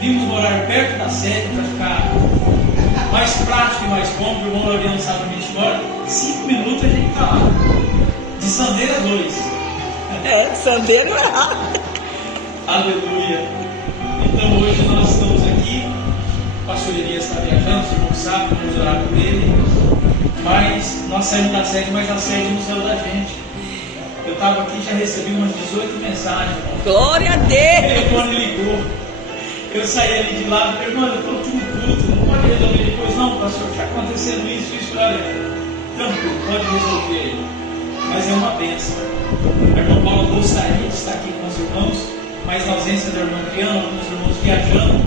vimos morar perto da sede para ficar mais prático e mais bom, porque o irmão Laureano sabe onde a gente mora. 5 minutos a gente está lá. De Sandeira 2. Sandeira é lá. Aleluia. Então hoje nós estamos aqui. O pastor Elias está viajando, os irmãos sabem, vamos orar por ele. Mas nós saímos da sede, mas a sede não saiu da gente. Eu estava aqui e já recebi umas 18 mensagens. Glória a O Deus. telefone ligou. Eu saí ali de lá e falei, irmão, eu estou aqui no culto, não pode resolver depois? Não, pastor, está acontecendo isso, olha, tranquilo, pode resolver aí. Mas é uma bênção. A irmã Paula gostaria de estar aqui com os irmãos, mas na ausência da irmã Adriana, alguns irmãos viajando,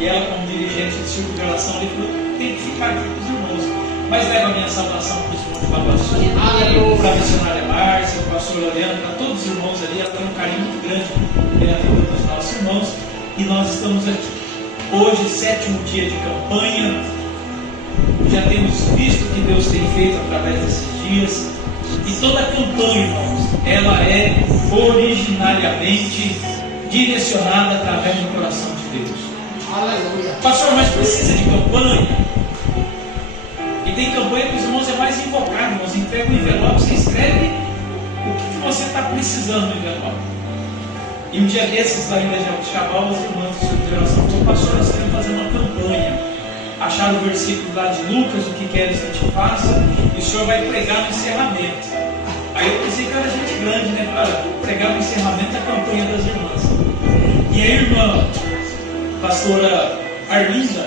e ela, como dirigente de círculo de relação, ele falou, tem que ficar aqui com os irmãos. Mas leva a minha saudação para os irmãos de Babaçu, para a missionária Márcia, para o pastor Laureano, para todos os irmãos ali. Ela tem um carinho muito grande pela vida dos nossos irmãos. E nós estamos aqui. Hoje, 7º dia de campanha. Já temos visto o que Deus tem feito através desses dias. E toda a campanha, irmãos, ela é originariamente direcionada através do coração de Deus. Aleluia. Pastor, mas precisa de campanha? E tem campanha que os irmãos é mais invocado, irmãos. Entrega o envelope, você escreve o que você está precisando no envelope. E um dia desses, lá em Jabuticabal, os irmãos de sua falaram, pastor, nós queremos fazer uma campanha. Acharam o versículo lá de Lucas, o que queres que te faça, e o senhor vai pregar no encerramento. Aí eu pensei que era gente grande, né? Para pregar no encerramento da campanha das irmãs. E a irmã, pastora Arlinda,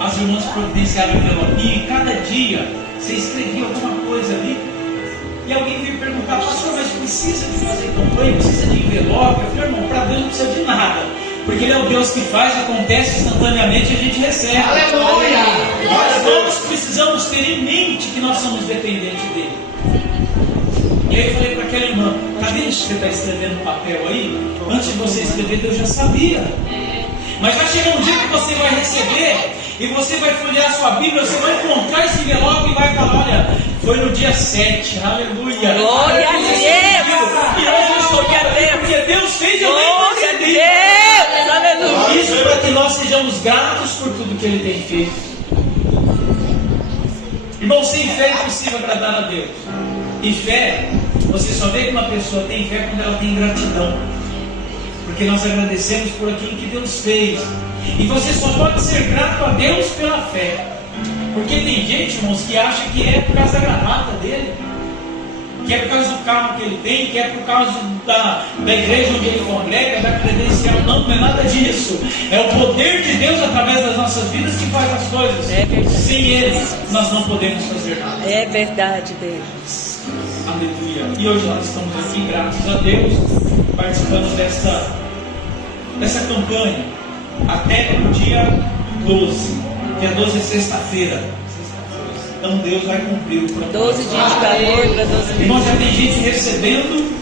as irmãs providenciaram o envelopinho, e cada dia você escrevia alguma coisa ali. E alguém veio perguntar, pastor, mas precisa de fazer campanha, precisa de envelope? Eu falei, irmão, para Deus não precisa de nada, porque Ele é o Deus que faz, acontece instantaneamente e a gente recebe. Aleluia! Nós precisamos ter em mente que nós somos dependentes dEle. E aí eu falei para aquela irmã, cadê isso que você está escrevendo no papel aí? Antes de você escrever, Deus já sabia. Mas vai chegar um dia que você vai receber, e você vai folhear a sua Bíblia, você vai encontrar esse envelope e vai falar, olha, foi no dia 7, aleluia. Glória a Deus. E hoje eu estou aqui porque Deus fez, eu nem Glória a percebi. Deus. Aleluia. Isso para que nós sejamos gratos por tudo que Ele tem feito. Irmão, sem fé é impossível agradar a Deus. E fé, você só vê que uma pessoa tem fé quando ela tem gratidão. Porque nós agradecemos por aquilo que Deus fez. E você só pode ser grato a Deus pela fé. Porque tem gente, irmãos, que acha que é por causa da gravata dele, que é por causa do carro que ele tem, que é por causa da igreja onde ele congrega, da credencial. Não, não é nada disso. É o poder de Deus através das nossas vidas que faz as coisas. É verdade. Sem Ele, nós não podemos fazer nada. É verdade, Deus. Aleluia. E hoje nós estamos aqui, graças a Deus, participando dessa campanha até o dia 12. Dia 12 é sexta-feira. Então Deus vai cumprir o propósito. 12 dias de calor para 12 dias. Irmão, já tem gente recebendo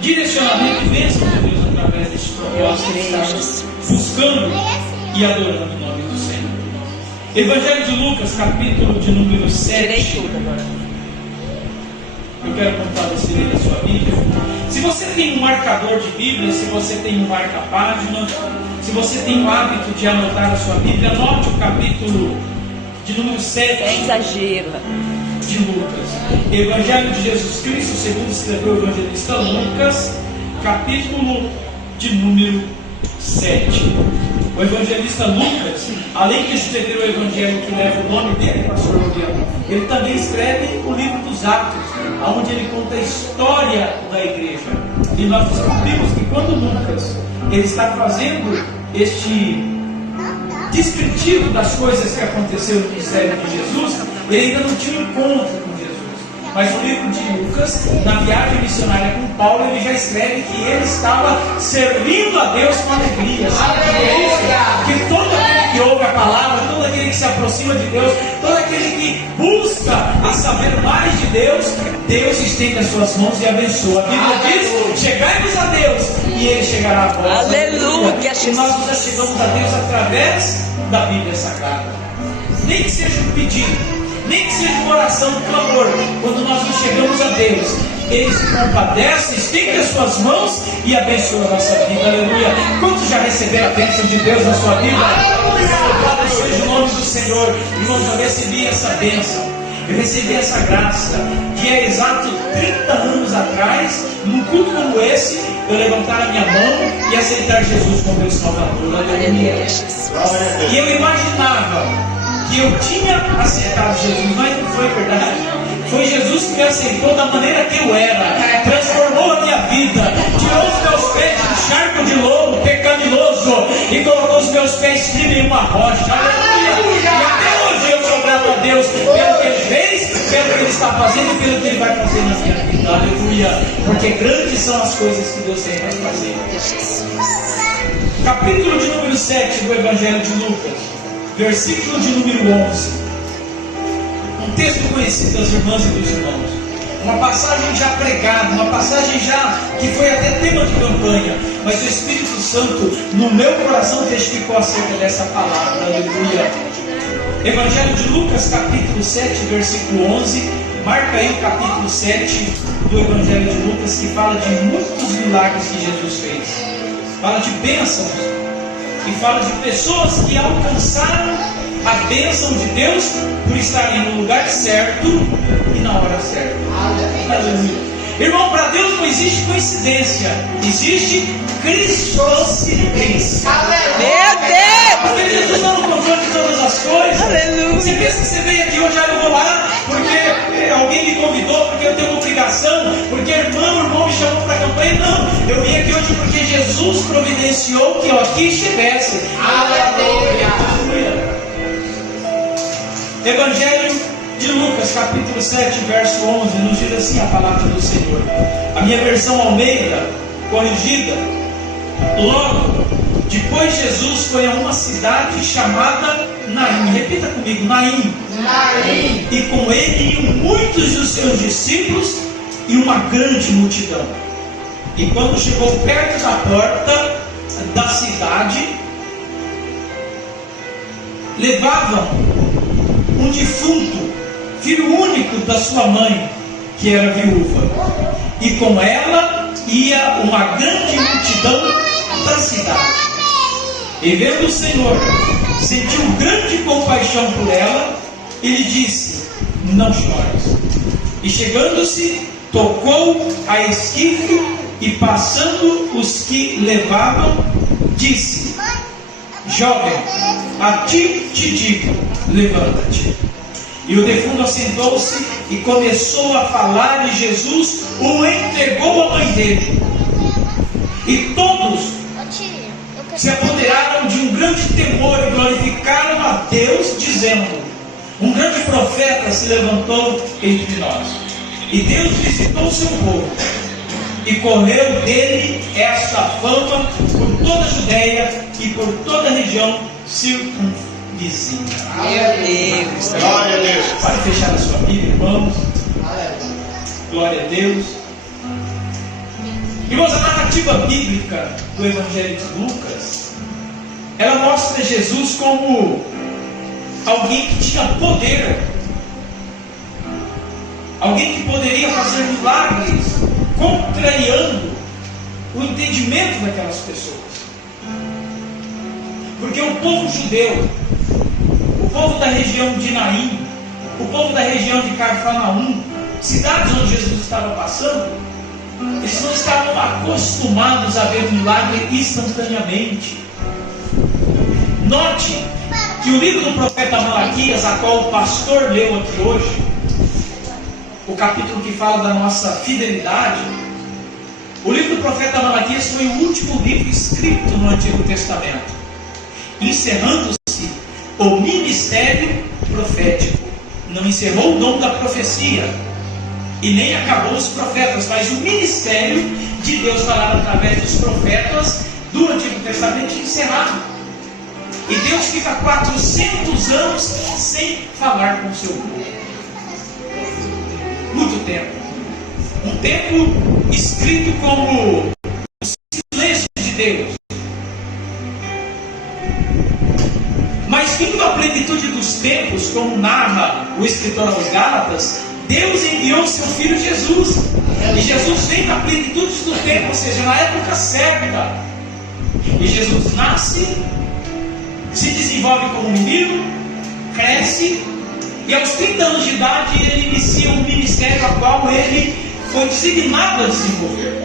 direcionamento e bênção de Deus através deste propósito que estamos buscando e adorando o nome do Senhor. Evangelho de Lucas, capítulo de número 7. Tirei tudo agora. Eu quero contar você ler a sua Bíblia. Se você tem um marcador de Bíblia, se você tem um marca-página, se você tem o hábito de anotar a sua Bíblia, anote o capítulo de número 7 É exagero. de Lucas. Evangelho de Jesus Cristo, segundo escreveu o evangelista Lucas, capítulo de número 7. O evangelista Lucas, além de escrever o evangelho que leva o nome dele, pastor Laureano, ele também escreve o livro dos Atos, onde ele conta a história da igreja. E nós descobrimos que quando Lucas ele está fazendo este descritivo das coisas que aconteceram no ministério de Jesus, ele ainda não tinha um encontro com Jesus. Mas no livro de Lucas, na viagem missionária com Paulo, ele já escreve que ele estava servindo a Deus com alegria. Sabe o que é isso? Que todo aquele que ouve a palavra, todo aquele que se aproxima de Deus, todo aquele que busca a saber mais de Deus, Deus estende as suas mãos e abençoa. A Bíblia diz, chegai-vos a Deus e Ele chegará a vós. Aleluia. E nós nos chegamos a Deus através da Bíblia Sagrada. Nem que seja um pedido, nem que seja uma oração de clamor, quando nós nos chegamos a Deus, Ele se compadece, estende as suas mãos e abençoa a nossa vida. Aleluia. Quantos já receberam receber a bênção de Deus na sua vida? Louvado seja o nome do Senhor. Irmãos, eu recebi essa bênção, eu recebi essa graça, que é exato 30 anos atrás, num culto como esse, eu levantar a minha mão e aceitar Jesus como meu Salvador. Aleluia. E eu imaginava que eu tinha aceitado Jesus, mas não foi verdade. Foi Jesus que me aceitou da maneira que eu era, transformou a minha vida, tirou os meus pés do charco de lodo pecaminoso e colocou os meus pés firmes em uma rocha. Aleluia! E até hoje eu sou grato a Deus pelo que Ele fez, pelo que Ele está fazendo e pelo que Ele vai fazer na minha vida. Aleluia! Porque grandes são as coisas que Deus tem para fazer. Capítulo de número 7 do Evangelho de Lucas, versículo de número 11. Um texto conhecido das irmãs e dos irmãos, uma passagem já pregada, uma passagem já que foi até tema de campanha, mas o Espírito Santo no meu coração testificou acerca dessa palavra. Aleluia. Evangelho de Lucas, capítulo 7, versículo 11. Marca aí o capítulo 7 do Evangelho de Lucas, que fala de muitos milagres que Jesus fez, fala de bênçãos e fala de pessoas que alcançaram a bênção de Deus por estarem no lugar certo e na hora certa. Aleluia. Irmão, para Deus não existe coincidência, existe cristocência. Meu Deus! Porque Jesus está no controle de todas as coisas. Aleluia. Você pensa que você veio aqui hoje, eu vou lá porque alguém me convidou, porque eu tenho uma obrigação, porque o irmão me chamou para a campanha. Não, eu vim aqui hoje porque Jesus providenciou que eu aqui estivesse. Aleluia. Evangelho de Lucas, capítulo 7, verso 11, nos diz assim a palavra do Senhor. A minha versão Almeida, corrigida. Logo, depois Jesus foi a uma cidade chamada Naim. Repita comigo, Naim. Naim. E com ele iam muitos dos seus discípulos e uma grande multidão. E quando chegou perto da porta da cidade, levavam um defunto, filho único da sua mãe, que era viúva, e com ela ia uma grande multidão da cidade. E vendo o Senhor, sentiu grande compaixão por ela e lhe disse: não chores. E chegando-se, tocou a esquife e passando os que levavam, disse: jovem, a ti te digo, levanta-te. E o defunto assentou-se e começou a falar, e Jesus o entregou à mãe dele. E todos se apoderaram de um grande temor e glorificaram a Deus, dizendo: um grande profeta se levantou entre nós. E Deus visitou o seu povo, e correu dele esta fama por toda a Judéia e por toda a região circunvizinha. Meu Deus! Glória a Deus. Pode fechar a sua Bíblia, irmãos. Glória a Deus. Irmãos, a narrativa bíblica do Evangelho de Lucas, ela mostra Jesus como alguém que tinha poder, alguém que poderia fazer milagres, contrariando o entendimento daquelas pessoas. Porque o povo judeu, o povo da região de Naim, o povo da região de Cafarnaum, cidades onde Jesus estava passando, eles não estavam acostumados a ver milagre instantaneamente. Note que o livro do profeta Malaquias, a qual o pastor leu aqui hoje, o capítulo que fala da nossa fidelidade, o livro do profeta Malaquias foi o último livro escrito no Antigo Testamento, encerrando-se o ministério profético. Não encerrou o dom da profecia e nem acabou os profetas, mas o ministério de Deus falado através dos profetas do Antigo Testamento encerrado. E Deus fica 400 anos sem falar com o seu povo. Muito tempo. Um tempo escrito como o silêncio de Deus. Mas vindo à plenitude dos tempos, como narra o escritor aos Gálatas, Deus enviou seu Filho Jesus. E Jesus vem na plenitude do tempo, ou seja, na época certa. E Jesus nasce, se desenvolve como menino, cresce, e aos 30 anos de idade ele inicia um ministério a qual ele foi designado a desenvolver.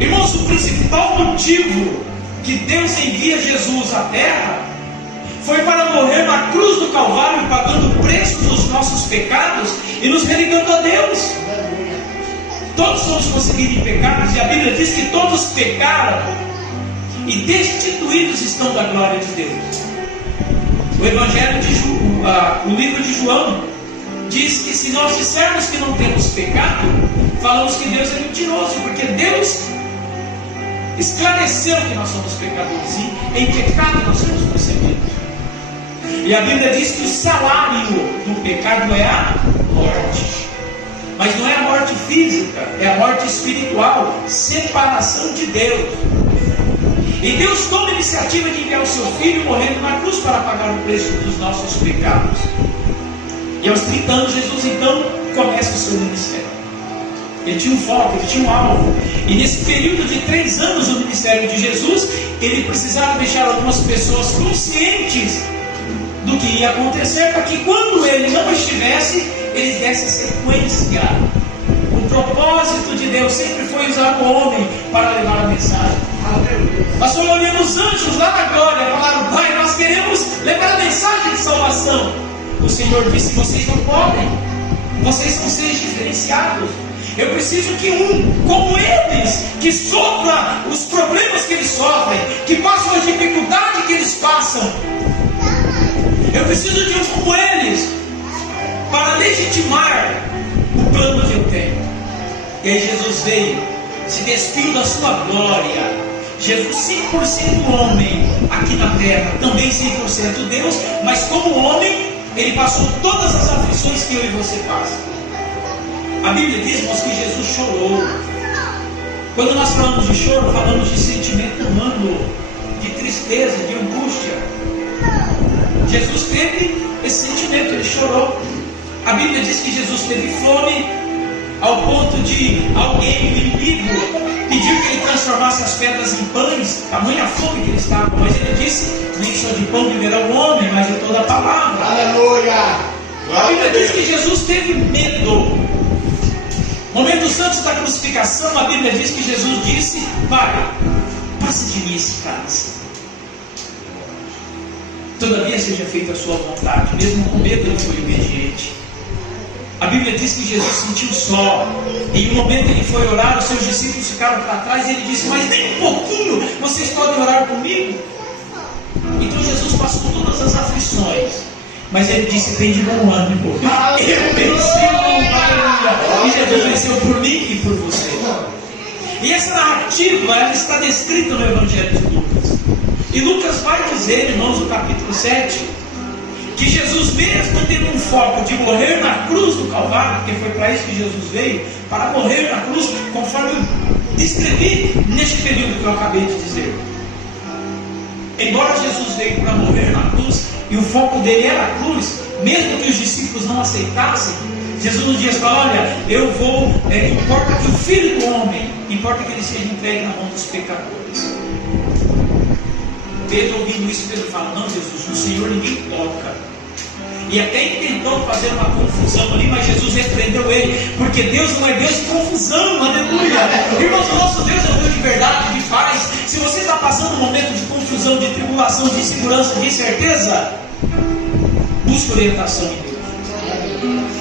Irmãos, o principal motivo que Deus envia Jesus à terra foi para morrer na cruz do Calvário, pagando o preço dos nossos pecados e nos religando a Deus. Todos somos concebidos em pecados, e a Bíblia diz que todos pecaram e destituídos estão da glória de Deus. O Evangelho o livro de João diz que se nós dissermos que não temos pecado, falamos que Deus é mentiroso, porque Deus esclareceu que nós somos pecadores, e em pecado nós somos concebidos. E a Bíblia diz que o salário do pecado é a morte. Mas não é a morte física, é a morte espiritual, separação de Deus. E Deus toma a iniciativa de enviar o seu Filho morrendo na cruz para pagar o preço dos nossos pecados. E aos 30 anos Jesus então começa o seu ministério. Ele tinha um foco, ele tinha um alvo. E nesse período de 3 anos do ministério de Jesus, ele precisava deixar algumas pessoas conscientes do que ia acontecer, para que quando ele não estivesse, eles dessem sequência. O propósito de Deus sempre foi usar o homem para levar a mensagem. Nós fomos olhando os anjos lá na glória, falaram: Pai, nós queremos levar a mensagem de salvação. O Senhor disse: vocês não podem, vocês são seres diferenciados. Eu preciso que como eles, que sofra os problemas que eles sofrem, que passam a dificuldade que eles passam, eu preciso de como eles, para legitimar o plano que eu tenho. E aí Jesus veio, se despiu da sua glória. Jesus 100% homem aqui na terra, também 100% Deus, mas como homem, ele passou todas as aflições que eu e você passam. A Bíblia diz, irmãos, que Jesus chorou. Quando nós falamos de choro, falamos de sentimento humano, de tristeza, de angústia. Jesus teve esse sentimento, ele chorou. A Bíblia diz que Jesus teve fome, ao ponto de alguém, o inimigo, pedir que ele transformasse as pedras em pães, tamanha fome que ele estava. Mas ele disse: nem só de pão viverá o homem, mas de toda a palavra. Aleluia! A Bíblia diz que Jesus teve medo. Momentos antes da crucificação, a Bíblia diz que Jesus disse: Pai, passa de mim esse cálice, todavia seja feita a sua vontade. Mesmo com medo, ele foi obediente. A Bíblia diz que Jesus sentiu só. Em um momento ele foi orar, os seus discípulos ficaram para trás, e ele disse: mas nem um pouquinho vocês podem orar comigo? Então Jesus passou todas as aflições, mas ele disse: tem de bom ânimo, eu venci o mundo. E Jesus venceu por mim e por você. E essa narrativa, ela está descrita no Evangelho de Lucas. E Lucas vai dizer, irmãos, no capítulo 7, que Jesus, mesmo tendo um foco de morrer na cruz do Calvário, porque foi para isso que Jesus veio, para morrer na cruz, conforme eu descrevi neste período que eu acabei de dizer. Embora Jesus veio para morrer na cruz, e o foco dele era a cruz, mesmo que os discípulos não aceitassem, Jesus nos diz: olha, eu vou, importa que o Filho do Homem, importa que ele seja entregue na mão dos pecadores. Pedro, ouvindo isso, Pedro fala: não, Jesus, no Senhor ninguém toca. E até tentou fazer uma confusão ali, mas Jesus repreendeu ele, porque Deus não é Deus de confusão, aleluia. Irmãos, o nosso Deus é um Deus de verdade, de paz. Se você está passando um momento de confusão, de tribulação, de insegurança, de incerteza, busque orientação em Deus.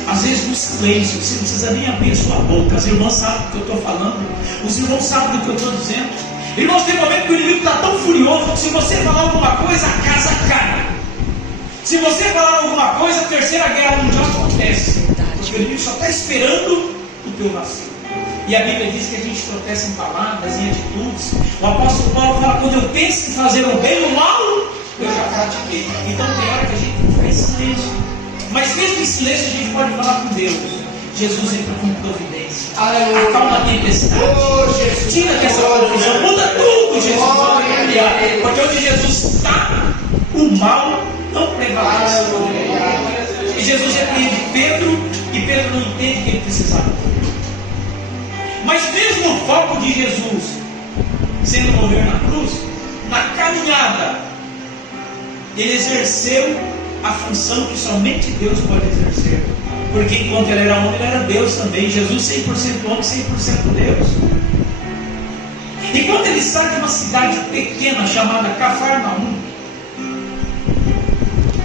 Às vezes no silêncio, você não precisa nem abrir a sua boca. As irmãs sabem do que eu estou falando, os irmãos sabem do que eu estou dizendo. Irmãos, tem momento que o inimigo está tão furioso que se você falar alguma coisa, a casa cai. Se você falar alguma coisa, a terceira guerra mundial acontece. Porque o inimigo só está esperando o teu vacilo. E a Bíblia diz que a gente tropeça em palavras, em atitudes. O apóstolo Paulo fala: quando eu penso em fazer o bem ou o mal, eu já pratiquei. Então tem hora que a gente fica em silêncio. Mas mesmo em silêncio a gente pode falar com Deus. Jesus entra com providência. Acalma a tempestade. Tira dessa confusão. Muda tudo, Jesus. Porque onde Jesus está, o mal não prevalece. E Jesus repreende Pedro, e Pedro não entende que ele precisava. Mas mesmo o foco de Jesus sendo morrer na cruz, na caminhada, ele exerceu a função que somente Deus pode exercer. Porque enquanto ele era homem, ele era Deus também. Jesus 100% homem, 100% Deus. E quando ele sai de uma cidade pequena chamada Cafarnaum,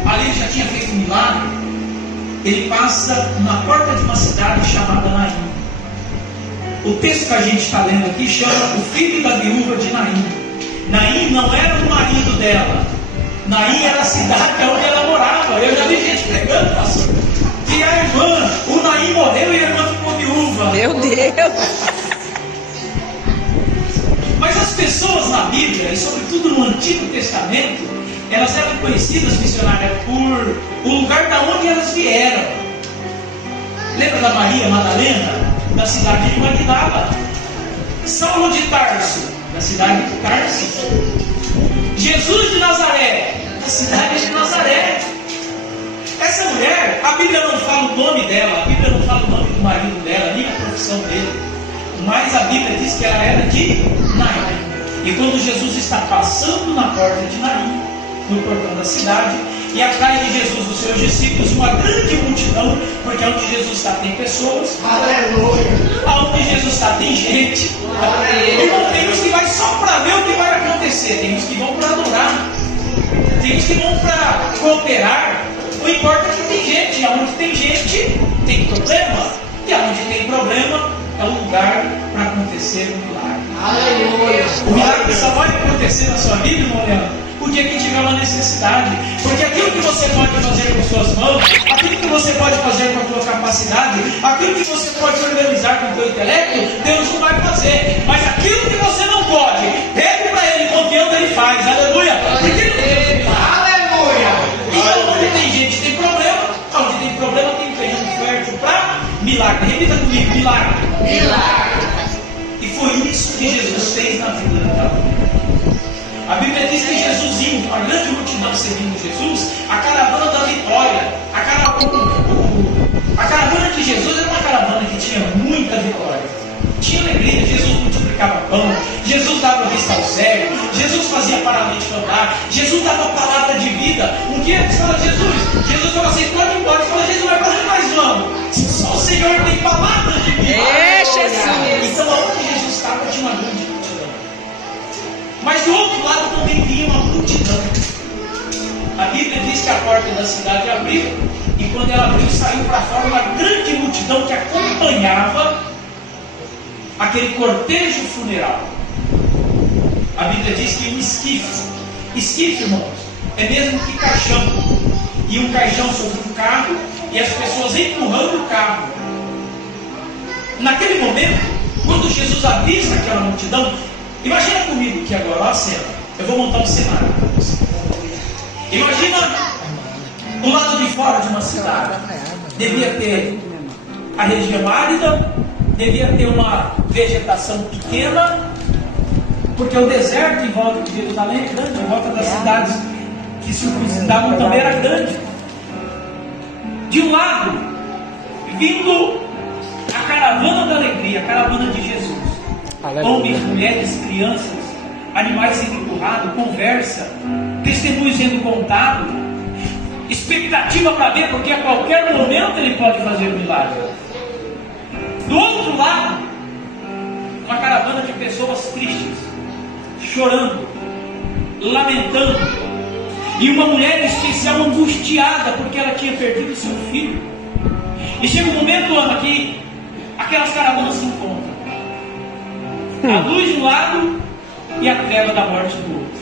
ali ele já tinha feito um milagre. Ele passa na porta de uma cidade chamada Naim. O texto que a gente está lendo aqui chama o filho da viúva de Naim. Naim não era o marido dela. Naim era a cidade onde ela morava. Eu já vi gente pregando, pastor, que a irmã, o Naim morreu e a irmã ficou viúva. Meu Deus! Mas as pessoas na Bíblia, e sobretudo no Antigo Testamento, elas eram conhecidas, missionárias, por o lugar da onde elas vieram. Lembra da Maria Madalena? Da cidade de Magdala. Saulo de Tarso, da cidade de Tarso. Jesus de Nazaré, da cidade de Nazaré. Essa mulher, a Bíblia não fala o nome dela, a Bíblia não fala o nome do marido dela, nem a profissão dele, mas a Bíblia diz que ela era de Naim. E quando Jesus está passando na porta de Naim, no portão da cidade, e atrai de Jesus os seus discípulos uma grande multidão, porque onde Jesus está tem pessoas, Aleluia. onde Jesus está tem gente. Irmão, tem uns que vai só para ver o que vai acontecer, tem uns que vão para adorar, tem uns que vão para cooperar. Não importa que tem gente, e aonde tem gente tem problema, e aonde tem problema é um lugar para acontecer um milagre. Aleluia. O milagre só vai acontecer na sua vida, irmão Leandro, o dia que tiver uma necessidade. Porque aquilo que você pode fazer com suas mãos, aquilo que você pode fazer com a sua capacidade, aquilo que você pode organizar com o seu intelecto, Deus não vai fazer. Mas aquilo que você não pode, pede para Ele, confiando Ele faz. Aleluia. Porque Ele não tem milagre. Aleluia. Então, onde tem gente tem problema, onde tem problema tem terreno fértil para milagre. Repita comigo, milagre. Milagre. E foi isso que Jesus fez na vida da mulher. A Bíblia diz que Jesus indo, a grande multidão seguindo Jesus, a caravana da vitória, a caravana de Jesus era uma caravana que tinha muita vitória, tinha alegria. Jesus multiplicava pão, Jesus dava vista ao cego, Jesus fazia paralítico andar, Jesus dava palavra de vida. Um dia eles falam Jesus fala assim, pode ir embora. Ele fala, Jesus, vai para onde nós vamos? Só o Senhor tem palavras de vida. É, Jesus! Então aonde Jesus estava tinha uma grande multidão. Mas do outro lado também vinha uma multidão. A Bíblia diz que a porta da cidade abriu, e quando ela abriu, saiu para fora uma grande multidão que acompanhava aquele cortejo funeral. A Bíblia diz que um esquife, irmãos, é mesmo que caixão, e um caixão sobre um carro, e as pessoas empurrando o carro. Naquele momento, quando Jesus avista aquela multidão, imagina comigo que agora, ó a cena, eu vou montar um cenário para você. Imagina do lado de fora de uma cidade, devia ter a região árida, devia ter uma vegetação pequena, porque o deserto em volta de Jerusalém é grande, em volta das cidades que circundavam também era grande. De um lado, vindo a caravana da alegria, a caravana de Jesus. Homens, mulheres, crianças, animais sendo empurrados, conversa, testemunhos sendo contados, expectativa para ver, porque a qualquer momento ele pode fazer um milagre. Do outro lado, uma caravana de pessoas tristes, chorando, lamentando, e uma mulher em especial angustiada porque ela tinha perdido seu filho. E chega um momento, Ana, que aquelas caravanas se encontram. A luz de um lado e a treva da morte do outro.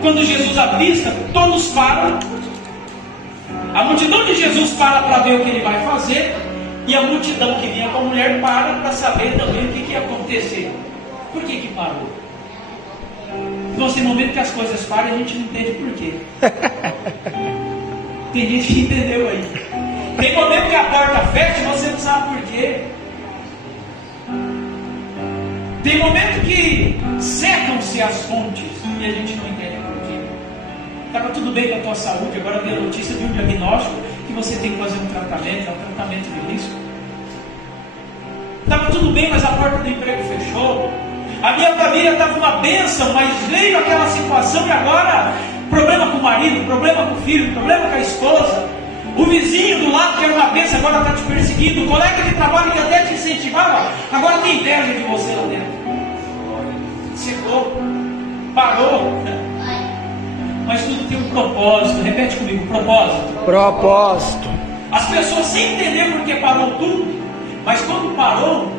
Quando Jesus avista, todos param. A multidão de Jesus para ver o que ele vai fazer, e a multidão que vinha com a mulher para saber também o que ia acontecer. Por que parou? Então, tem momento que as coisas param e a gente não entende por quê. Tem gente que entendeu aí. Tem momento que a porta fecha e você não sabe por quê. Tem momento que secam-se as fontes e a gente não entende por quê. Estava tudo bem com a tua saúde, agora veio a notícia de um diagnóstico que você tem que fazer um tratamento, é um tratamento de risco. Estava tudo bem, mas a porta do emprego fechou. A minha família estava uma bênção, mas veio aquela situação e agora problema com o marido, problema com o filho, problema com a esposa. O vizinho do lado que era uma bênção agora está te perseguindo. O colega de trabalho que até te incentivava, agora tem inveja de você lá dentro. Secou, parou. Mas tudo tem um propósito. Repete comigo, propósito. Propósito. As pessoas sem entender porque parou tudo, mas quando parou,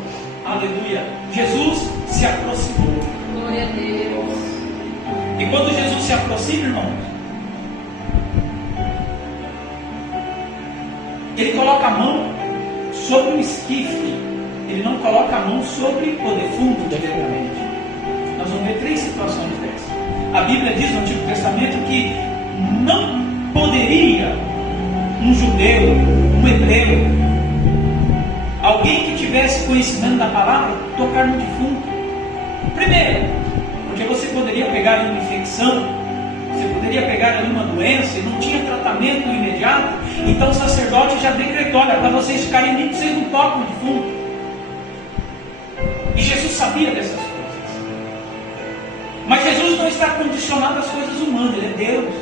aleluia, Jesus se aproximou. Glória a Deus. E quando Jesus se aproxima, irmão, ele coloca a mão sobre o esquife, ele não coloca a mão sobre o defunto diretamente. Nós vamos ver 3 situações dessas. A Bíblia diz no Antigo Testamento que não poderia um judeu, um hebreu, alguém que tivesse conhecimento da palavra, tocar no defunto. Primeiro, porque você poderia pegar uma infecção, você poderia pegar ali uma doença e não tinha tratamento imediato. Então o sacerdote já decretou: olha, para vocês ficarem limpos, vocês não tocam no defunto. E Jesus sabia dessas coisas. Mas Jesus não está condicionado às coisas humanas, Ele é Deus.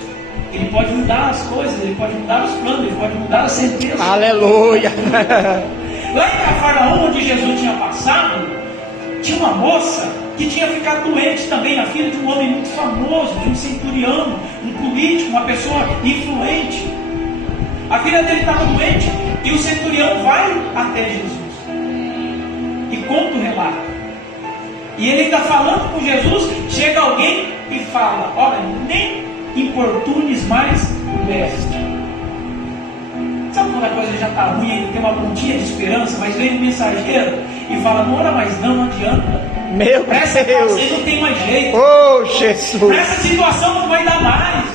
Ele pode mudar as coisas, Ele pode mudar os planos, Ele pode mudar as sentenças. Aleluia. Lá em Cafarnaum, onde Jesus tinha passado, tinha uma moça que tinha ficado doente também, a filha de um homem muito famoso, de um centurião, um político, uma pessoa influente. A filha dele estava doente e o centurião vai até Jesus e conta o relato. E ele ainda falando com Jesus, chega alguém e fala: olha, nem importunes mais o mestre. Sabe quando a coisa já está ruim, ainda tem uma pontinha de esperança, mas vem um mensageiro e fala: não ora mais não adianta. Meu Essa Deus. situação não tem mais jeito. Oh, Jesus. Essa situação não vai dar mais.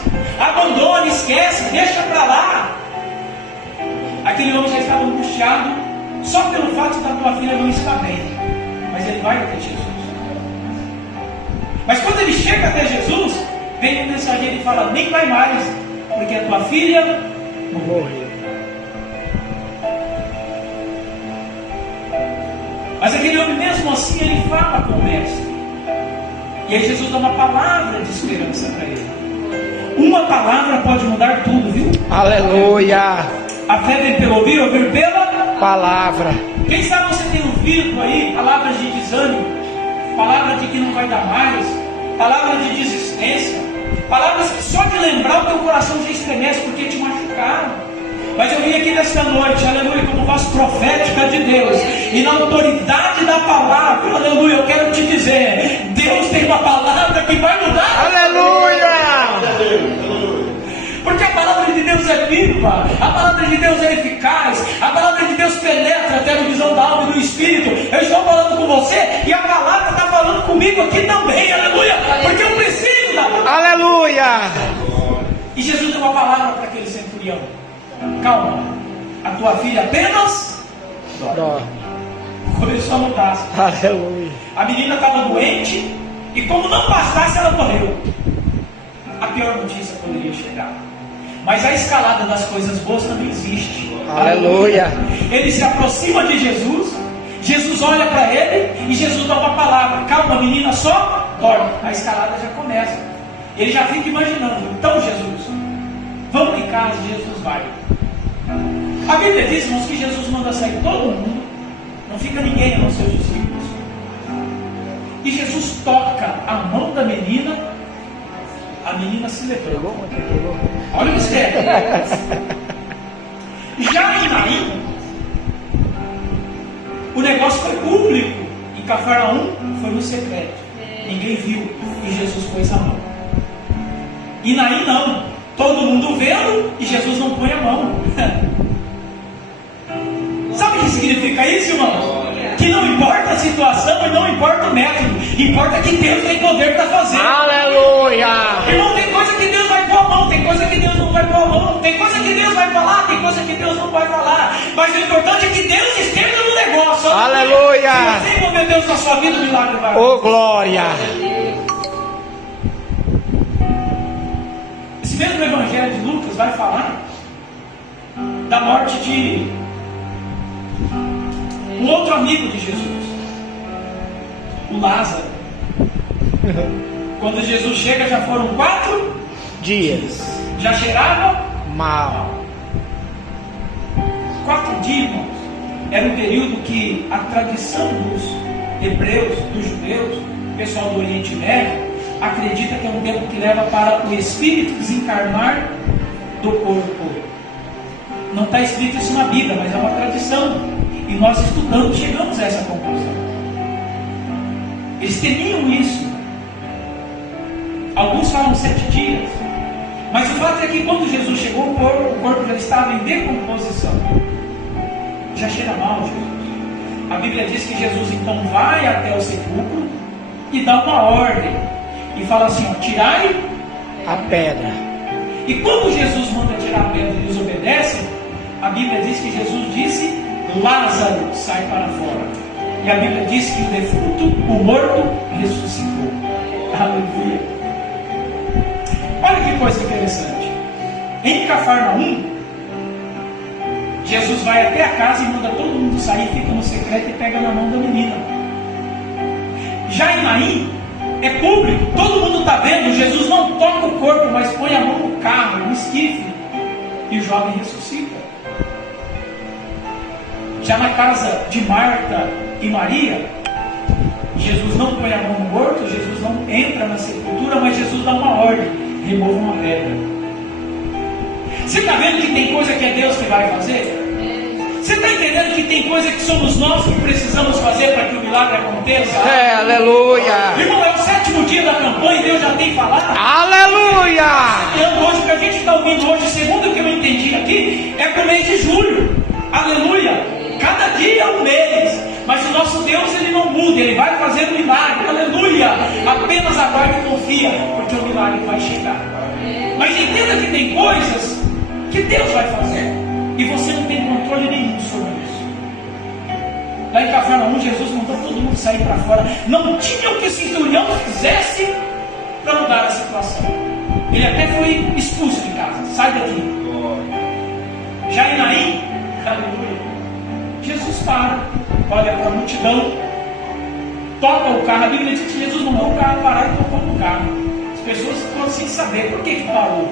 Abandona, esquece, deixa para lá. Aquele homem já estava angustiado só pelo fato da tua filha não estar bem. Mas ele vai até Jesus. Mas quando ele chega até Jesus, vem o mensageiro e fala: nem vai mais, porque a tua filha Morreu. Mas aquele homem mesmo assim, ele fala com o mestre. E aí Jesus dá uma palavra de esperança para ele. Uma palavra pode mudar tudo, viu? Aleluia. A fé vem pelo ouvir, ouvir pela Palavra. Quem sabe você tem ouvido aí palavras de desânimo, palavras de que não vai dar mais, palavras de desistência, palavras que só de lembrar o teu coração já estremece porque te machucaram. Mas eu vim aqui nesta noite, aleluia, como voz profética de Deus, e na autoridade da palavra, aleluia, eu quero te dizer: Deus tem uma palavra que vai mudar. Aleluia. Porque a palavra de Deus é viva, a palavra de Deus é eficaz, a palavra de Deus penetra até a divisão da alma e do espírito. Eu estou falando com você e a palavra está falando comigo aqui também, aleluia, porque eu preciso da palavra. Aleluia. E Jesus deu uma palavra para aquele centurião: calma, a tua filha apenas Dó. começou a mudar. Aleluia. A menina estava doente e, como não bastasse, ela morreu. A pior notícia poderia chegar. Mas a escalada das coisas boas também existe. Aleluia. Ele se aproxima de Jesus, Jesus olha para ele e Jesus dá uma palavra: calma, menina, só dorme. A escalada já começa. Ele já fica imaginando: então, Jesus, vamos em casa. Jesus vai. A Bíblia diz, irmãos, que Jesus manda sair todo mundo, não fica ninguém a não ser os discípulos. E Jesus toca a mão da menina, a menina se levantou. Olha o mistério. Já em Naim, o negócio foi público. Em Cafarnaum foi no secreto. Ninguém viu e Jesus pôs a mão. E Naim não. Todo mundo vendo e Jesus não põe a mão. Sabe o que significa isso, irmão? Que não importa a situação e não importa o método, importa que Deus tem poder para fazer. Aleluia. Irmão, tem coisa que Deus vai pôr a mão, tem coisa que Deus não vai pôr a mão, tem coisa que Deus vai falar, tem coisa que Deus não vai falar. Mas o importante é que Deus esteja no negócio. Aleluia. Se você envolver Deus na sua vida, o milagre vai acontecer. Oh, glória. Esse mesmo evangelho de Lucas vai falar da morte de um outro amigo de Jesus, o Lázaro. Quando Jesus chega, já foram 4 Dias. Já cheirava Mal. 4 dias, irmãos. Era um período que a tradição dos hebreus, dos judeus, pessoal do Oriente Médio, acredita que é um tempo que leva para o espírito desencarnar do corpo. Não está escrito isso na Bíblia, mas é uma tradição. E nós estudando chegamos a essa conclusão. Eles temiam isso. Alguns falam 7 dias. Mas o fato é que quando Jesus chegou, o corpo já estava em decomposição. Já cheira mal, Jesus. A Bíblia diz que Jesus então vai até o sepulcro e dá uma ordem. E fala assim, ó, tirai A pedra. E quando Jesus manda tirar a pedra e eles obedecem, a Bíblia diz que Jesus disse, Lázaro, sai para fora. E a Bíblia diz que o defunto, o morto, ressuscitou. Aleluia. Olha que coisa interessante. Em Cafarnaum, Jesus vai até a casa e manda todo mundo sair, fica no secreto e pega na mão da menina. Já em Naim, é público, todo mundo está vendo. Jesus não toca o corpo, mas põe a mão no carro, no esquife, e o jovem ressuscita. Já na casa de Marta e Maria, Jesus não põe a mão no morto, Jesus não entra na sepultura, mas Jesus dá uma ordem: remova uma pedra. Você está vendo que tem coisa que é Deus que vai fazer? Você está entendendo que tem coisa que somos nós que precisamos fazer para que o milagre aconteça? Aleluia. Irmão, é o 7º dia da campanha e Deus já tem falado. Aleluia. Hoje, o que a gente está ouvindo hoje, segundo o que eu entendi aqui, é para o mês de julho. Aleluia. Cada dia é um mês. Mas o nosso Deus, ele não muda, ele vai fazer um milagre. Aleluia. Apenas aguarde e confia, porque o milagre vai chegar. Mas entenda que tem coisas que Deus vai fazer e você não tem controle nenhum sobre isso. Lá em Cafarnaum, Jesus mandou todo mundo sair para fora. Não tinha o que o centurião fizesse para mudar a situação. Ele até foi expulso de casa. Sai daqui. Já em Naim, aleluia, Jesus para, olha para a multidão, toca o carro. A Bíblia diz que Jesus mandou o carro parar e tocou no carro. As pessoas ficam sem saber por que parou.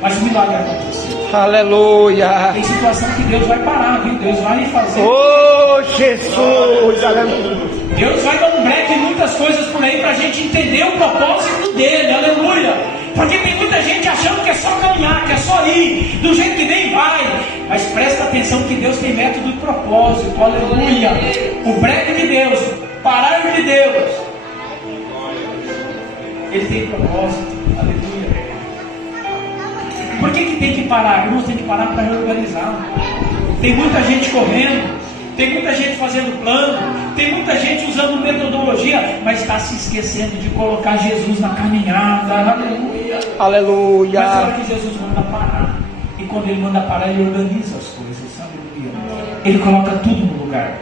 Mas o milagre aconteceu. Aleluia. Tem situação que Deus vai parar, viu? Deus vai fazer. Oh, Jesus. Aleluia. Deus vai dar um break em muitas coisas por aí para a gente entender o propósito dele. Aleluia. Porque tem muita gente achando que é só caminhar, que é só ir, do jeito que vem, vai. Mas presta atenção que Deus tem método e propósito. Aleluia. O break de Deus, parar de Deus, ele tem propósito. Aleluia. Por que tem que parar? Irmãos, tem que parar para reorganizar. Tem muita gente correndo, tem muita gente fazendo plano, tem muita gente usando metodologia, mas está se esquecendo de colocar Jesus na caminhada. Aleluia. Aleluia. Mas é hora que Jesus manda parar. E quando ele manda parar, ele organiza as coisas. Aleluia. Ele coloca tudo no lugar.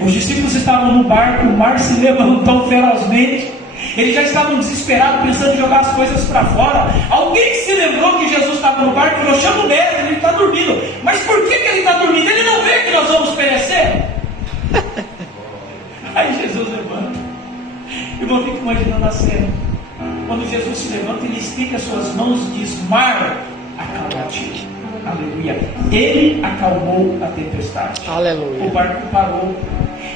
Os discípulos estavam no barco, o mar se levantou ferozmente. Eles já estavam desesperados, pensando em jogar as coisas para fora. Alguém se lembrou que Jesus estava no barco e falou: chama o mestre, ele está dormindo. Mas por que ele está dormindo? Ele não vê que nós vamos perecer? Aí Jesus levanta. Eu vou ficar imaginando a cena. Quando Jesus se levanta, ele estica as suas mãos e diz: mar, acalma-te. Aleluia. Ele acalmou a tempestade. Aleluia. O barco parou.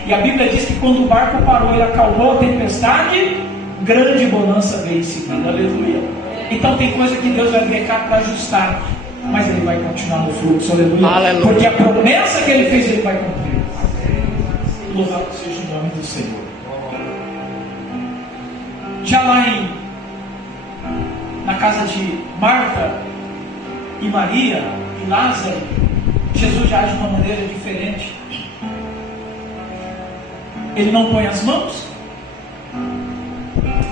E a Bíblia diz que quando o barco parou, ele acalmou a tempestade, grande bonança veio em seguida. Aleluia. Então tem coisa que Deus vai brecar para ajustar, mas ele vai continuar no fluxo. Aleluia. Aleluia. Porque a promessa que ele fez, ele vai cumprir. Louvado seja o nome do Senhor. Já lá na casa de Marta e Maria e Lázaro, Jesus já age de uma maneira diferente. Ele não põe as mãos,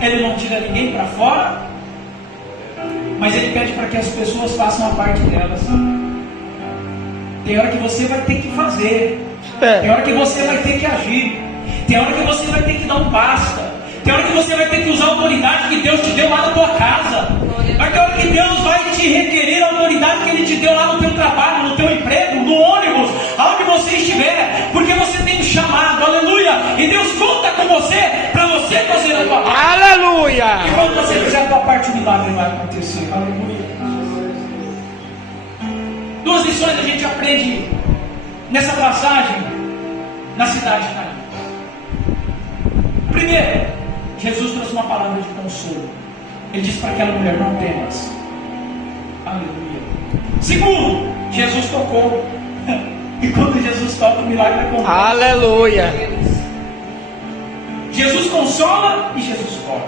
ele não tira ninguém para fora, mas ele pede para que as pessoas façam a parte delas. Tem hora que você vai ter que fazer, tem hora que você vai ter que agir, tem hora que você vai ter que dar um basta, tem hora que você vai ter que usar a autoridade que Deus te deu lá na tua casa, mas tem hora que Deus vai te requerer a autoridade que Ele te deu lá no teu trabalho, no teu emprego, no ônibus, aonde você estiver, porque você tem um chamado. Aleluia. E Deus conta com você para você você fazer a tua parte. Aleluia. E quando você fizer a tua parte, o milagre vai acontecer. Aleluia. Duas lições a gente aprende nessa passagem na cidade de Naim. Primeiro, Jesus trouxe uma palavra de consolo. Ele disse para aquela mulher: não temas. Aleluia. Segundo, Jesus tocou. E quando Jesus toca, o milagre acontece. Aleluia. Jesus consola e Jesus toca.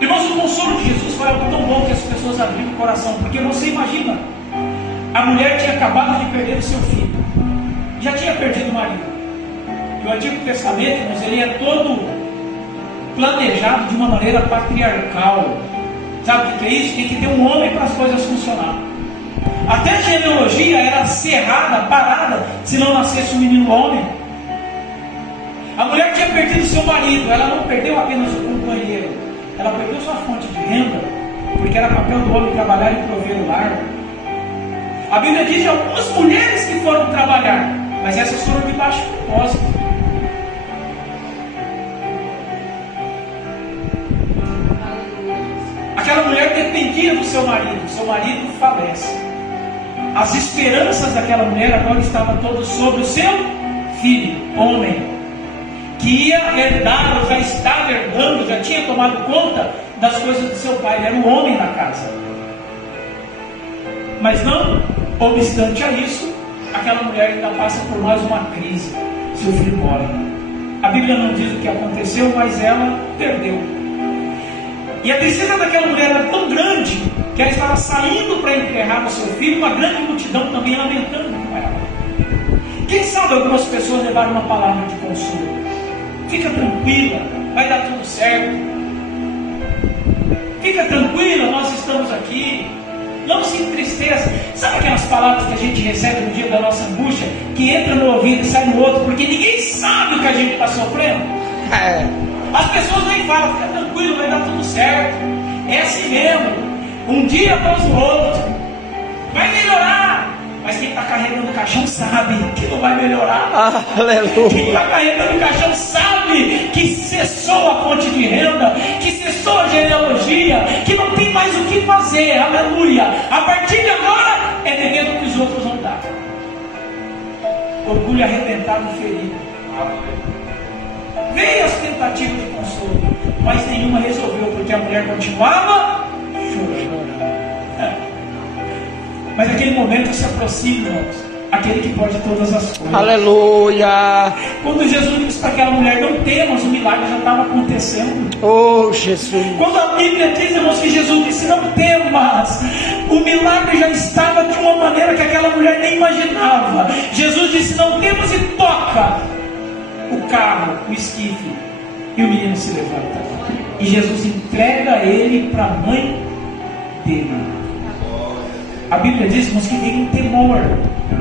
Irmãos, o consolo de Jesus foi algo tão bom que as pessoas abriram o coração. Porque você imagina, a mulher tinha acabado de perder o seu filho, já tinha perdido o marido. E o Antigo Testamento, irmãos, ele é todo planejado de uma maneira patriarcal. Sabe o que é isso? Tem que ter um homem para as coisas funcionarem. Até a genealogia era cerrada, parada, se não nascesse um menino homem. A mulher tinha perdido seu marido. Ela não perdeu apenas o companheiro, ela perdeu sua fonte de renda, porque era papel do homem trabalhar e prover o lar. A Bíblia diz de algumas mulheres que foram trabalhar, mas essas foram de baixo propósito. Aquela mulher dependia do seu marido falece. As esperanças daquela mulher agora estavam todas sobre o seu filho, homem, que ia herdar, ou já estava herdando, já tinha tomado conta das coisas do seu pai. Ele era o homem da casa. Mas não obstante a isso, aquela mulher ainda passa por mais uma crise. Seu filho morre. A Bíblia não diz o que aconteceu, mas ela perdeu. E a tristeza daquela mulher era tão grande que ela estava saindo para enterrar o seu filho, uma grande multidão também lamentando com ela. Quem sabe algumas pessoas levaram uma palavra de consolo: fica tranquila, vai dar tudo certo. Fica tranquila, nós estamos aqui. Não se entristeça. Sabe aquelas palavras que a gente recebe no dia da nossa angústia, que entra no ouvido e sai no outro, porque ninguém sabe o que a gente está sofrendo? As pessoas nem falam: fica tranquilo, vai dar tudo certo. É assim mesmo. Um dia após o outro. Vai melhorar. Mas quem está carregando o caixão sabe que não vai melhorar. Aleluia. Quem está carregando o caixão sabe que cessou a fonte de renda, que cessou a genealogia, que não tem mais o que fazer. Aleluia. A partir de agora é devendo que os outros vão dar. Orgulho arrebentado e ferido. Veio as tentativas de consolo, mas nenhuma resolveu, porque a mulher continuava chorando. Mas naquele momento se aproxima, irmãos, aquele que pode todas as coisas. Aleluia. Quando Jesus disse para aquela mulher: não temas, o milagre já estava acontecendo. Oh, Jesus. Quando a Bíblia diz, irmãos, que Jesus disse: não temas, o milagre já estava de uma maneira que aquela mulher nem imaginava. Jesus disse: não temas, e toca o carro, o esquife, e o menino se levanta. E Jesus entrega ele para a mãe dele. A Bíblia diz, irmãos, que tem um temor,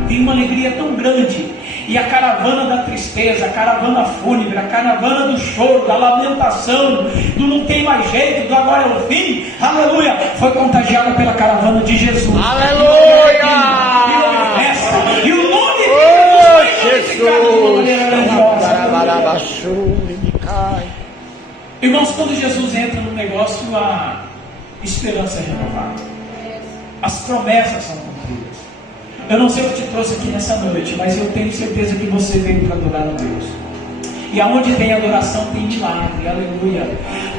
tem uma alegria tão grande. E a caravana da tristeza, a caravana fúnebre, a caravana do choro, da lamentação, do não tem mais jeito, do agora é o fim, aleluia, foi contagiada pela caravana de Jesus. Aleluia! E o nome de Jesus foi glorificado de uma maneira grandiosa. Irmãos, quando Jesus entra no negócio, a esperança é renovada. As promessas são cumpridas. Eu não sei o que te trouxe aqui nessa noite, mas eu tenho certeza que você veio para adorar a Deus. E aonde tem adoração tem milagre, aleluia.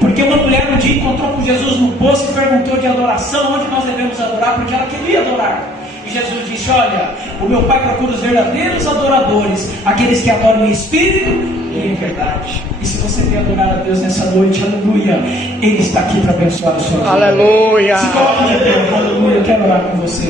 Porque uma mulher um dia encontrou com Jesus no poço e perguntou de adoração: onde nós devemos adorar? Porque ela queria adorar. E Jesus disse: olha, o meu Pai procura os verdadeiros adoradores, aqueles que adoram em espírito e em verdade. E se você quer adorar a Deus nessa noite, aleluia, Ele está aqui para abençoar a sua vida. Aleluia. Se coloque de pé, aleluia, eu quero orar com você.